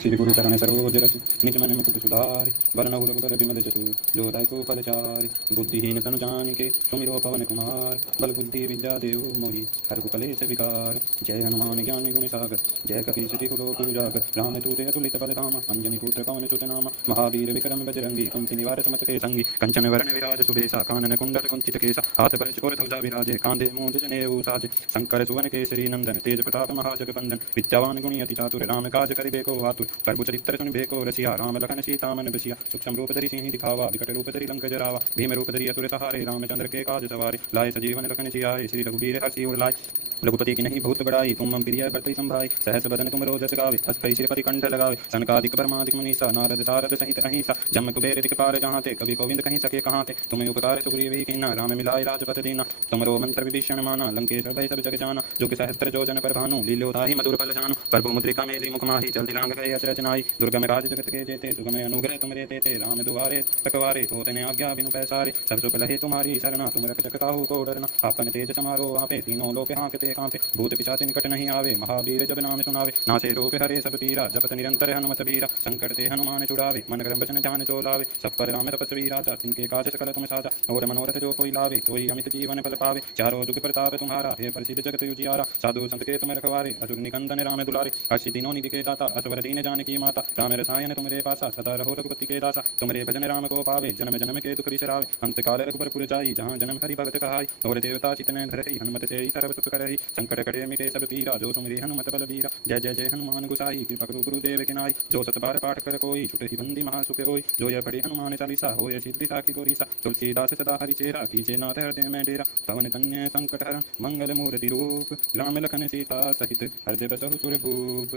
श्री गुरु चरण सरोज रज निज मन मुकुट सुधारि वरनहु रघुबर बिमल जसु जो दायको फलचारि बुद्धिहीन तनु जानिके सुमिरो पवन कुमार बल बुद्धि विद्या देव मोहि हरहु कलेश विकार। जय हनुमान ज्ञान गुण सागर जय कपीस तिहु लोक उजागर रामदूत अतुलित बल धामा अंजनी पुत्र पवन सुत नामा महावीर विक्रम बजरंगी कुमति निवार सुमति के संगी कंचन वरण विराज सुबेसा कानन कुंडल कुंचित केसा हाथ पर चकोर ध्वजा विराजे कांधे मूंज जनेऊ साजे शंकर सुवन केसरी नंदन तेज प्रताप महाजगवंदन विद्यावान गुणी अति चातुर राम काज करिबेको आतुर प्रभु चरित्र सुनिबेको रसिया राम लखन सीता मन बसिया सूक्ष्म रूप धरि सिंहि दिखावा विकट रूप धरि लंक जरावा भीम रूप धरि असुर सहारे रामचंद्र के काज सवारे लाए सजीवन लखन जियाए श्री रघुबीर हर्षि उर लाए रघुपति की नहीं बहुत बड़ाई तुम मम प्रिय भरतहि संभाई सहस बदन तुम रोजस गावे अस्थि श्रीपति कंठ लगावे सनकादिक परमादिक मुनीसा नारद सारद सहित अहिंसा जम कुबेर दिख पार जहाँ ते कभी गोविंद कहीं सके कहाँ ते तुम्हें उपकार सुग्रीव ही कीना राम मिलाए राजपथ दीना तुमरो मंत्र विभीषण माना लंकेश्वर भय सब जग जाना जो सहस्त्र जो जन पर भानु लील्योताहि मधुर फल जानु प्रभु मुद्रिका मेरी मुख माही जल्दी लांग गए अचरज नाई दुर्गम राज जगत के जेते सुगम अनुग्रह तुमरे देते राम दुआरे तकवारे होतने आज्ञा बिनु पैसारे सब सुख लहे तुम्हारी शरणा तुम रक्षक काहू को डरना आपन तेज समारो आपे तीनों लोक हाँकते कांपे भूत पिशाच निकट नहीं आवे महावीर जब नाम सुनावे नासे रोग हरे सब पीरा जपत निरंतर हनुमत बीरा संकट ते हनुमान छुड़ावे मन क्रम वचन ध्यान जो लावे सब पर राम तपस्वी राजा तिनके काज सकल तुम साजा और मनोरथ जो कोई लावे कोई अमित जीवन फल पावे चारों जुग प्रताप तुम्हारा हे प्रसिद्ध जगत उजियारा साधु संत के तुम रखवारे असुर निकंदन राम दुलारे अष्टि तीनों निधि के दाता असवर दीन जानकी माता राम रसायन तुमरे पासा सदा रहो रघुपति के दासा तुमरे भजन राम को पावे जन्म जन्म के दुख बिसरावे अंत काल रघुबर पुर जाई जहाँ जन्म हरि भगत कहाई और देवता चितन धरई हनुमत से सर्व सुख करई संकट कटे मिटे सब पीरा जो तुमरे हनुमत बलबीरा जय जय जय हनुमान गुसाई कृपा करो गुरुदेव के नाई जो सत बार पाठ कर कोई छुटे ही बंदी महासुख होई जो यह पढ़े हनुमान चालीसा होय सिद्धि साखी गोरीसा तुलसीदास सदा हरि चेरा कीजे नाथ हृदय में डेरा पवन कन्या संकट हरण मंगल मूर्ति रूप राम लखन सीता सहित हृदय बसहु सुर भूप।